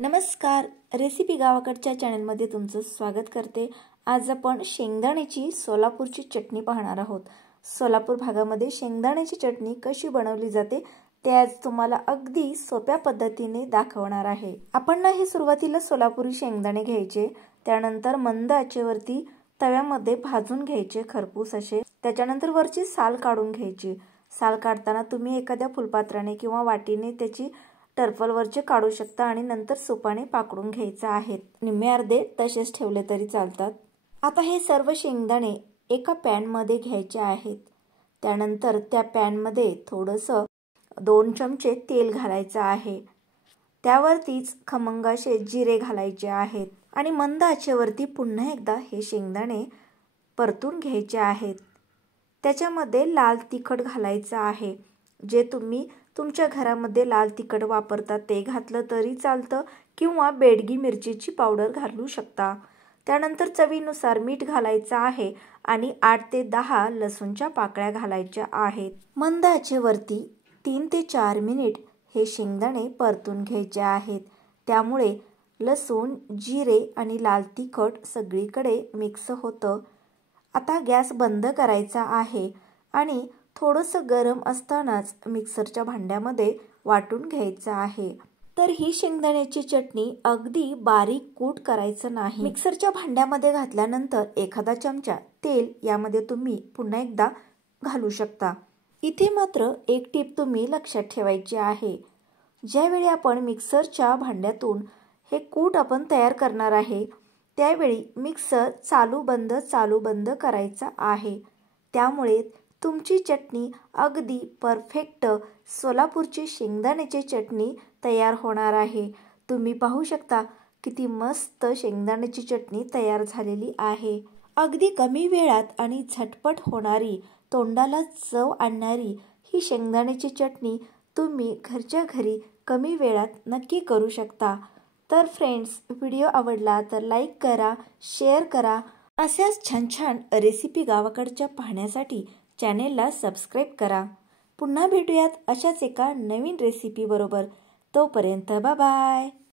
नमस्कार, रेसिपी गावाकडच्या चॅनलमध्ये तुमचं स्वागत करते। आज आपण शेंगदाण्याची सोलापूरची चटणी पाहणार आहोत। सोलापूर भागामध्ये शेंगदाण्याची चटणी कशी बनवली जाते ते आज तुम्हाला अगदी सोप्या पद्धतीने दाखवणार आहे। आपण हे सुरुवातीला सोलापुरी शेंगदाणे घ्यायचे, त्यानंतर मंद आचेवरती तव्यामध्ये भाजून घ्यायचे खरपूस असे। त्याच्यानंतर वरची साल काढून घ्यायची। साल काढताना तुम्ही एखाद्या फुलपात्राने किंवा वाटीने त्याची टर्फलवरचे काढू शकता आणि नंतर सुपाने पाकडून घ्यायचे आहेत। निम्मे अर्धे तसेच ठेवले तरी चालतात। आता हे सर्व शेंगदाणे एका पॅन मध्ये घ्यायचे आहेत। त्यानंतर त्या पॅन मध्ये थोडंसं 2 चमचे तेल घालायचं आहे। त्यावरतीच खमंग असे जिरे घालायचे आहेत आणि मंद आचेवरती पुन्हा एकदा हे शेंगदाणे परतून घ्यायचे आहेत। त्याच्यामध्ये लाल तिखट घालायचं आहे। जे तुम्ही तुमच्या घरामध्ये लाल तिखट वापरता ते घातलं तरी चालतं किंवा बेडगी मिरचीची पावडर घालू शकता। त्यानंतर चवीनुसार मीठ घालायचं आहे आणि 8 ते 10 लसूणच्या पाकळ्या घालायच्या आहेत। मंद आचेवरती 3 ते 4 मिनिट हे शेंगदाणे परतून घ्यायचे आहेत। त्यामुळे लसूण, जिरे आणि लाल तिखट सगळीकडे मिक्स होतं। आता गॅस बंद करायचा आहे आणि थोडंसं गरम असतानाच मिक्सरच्या भांड्यामध्ये वाटून घ्यायचं आहे। तर ही शेंगदाण्याची चटणी अगदी बारीक कूट करायचं नाही। मिक्सरच्या भांड्यामध्ये घातल्यानंतर एखादा चमचा तेल यामध्ये तुम्ही पुन्हा एकदा घालू शकता। इथे मात्र एक टिप तुम्ही लक्षात ठेवायची आहे। ज्यावेळी आपण मिक्सरच्या भांड्यातून हे कूट आपण तयार करणार आहे त्यावेळी मिक्सर चालू बंद करायचा आहे। त्यामुळे तुमची चटणी अगदी परफेक्ट सोलापूरची शेंगदाण्याची चटणी तयार होणार आहे। तुम्ही पाहू शकता किती मस्त शेंगदाण्याची चटणी तयार झालेली आहे। अगदी कमी वेळात आणि झटपट होणारी, तोंडाला चव आणणारी ही शेंगदाण्याची चटणी तुम्ही घरच्या घरी कमी वेळात नक्की करू शकता। तर फ्रेंड्स, व्हिडिओ आवडला तर लाईक करा, शेअर करा। अशाच छान रेसिपी गावाकडच्या पाहण्यासाठी चॅनेलला सबस्क्राइब करा। पुन्हा भेटूयात अशाच एका नवीन रेसिपी बरोबर। तोपर्यंत बाय बाय।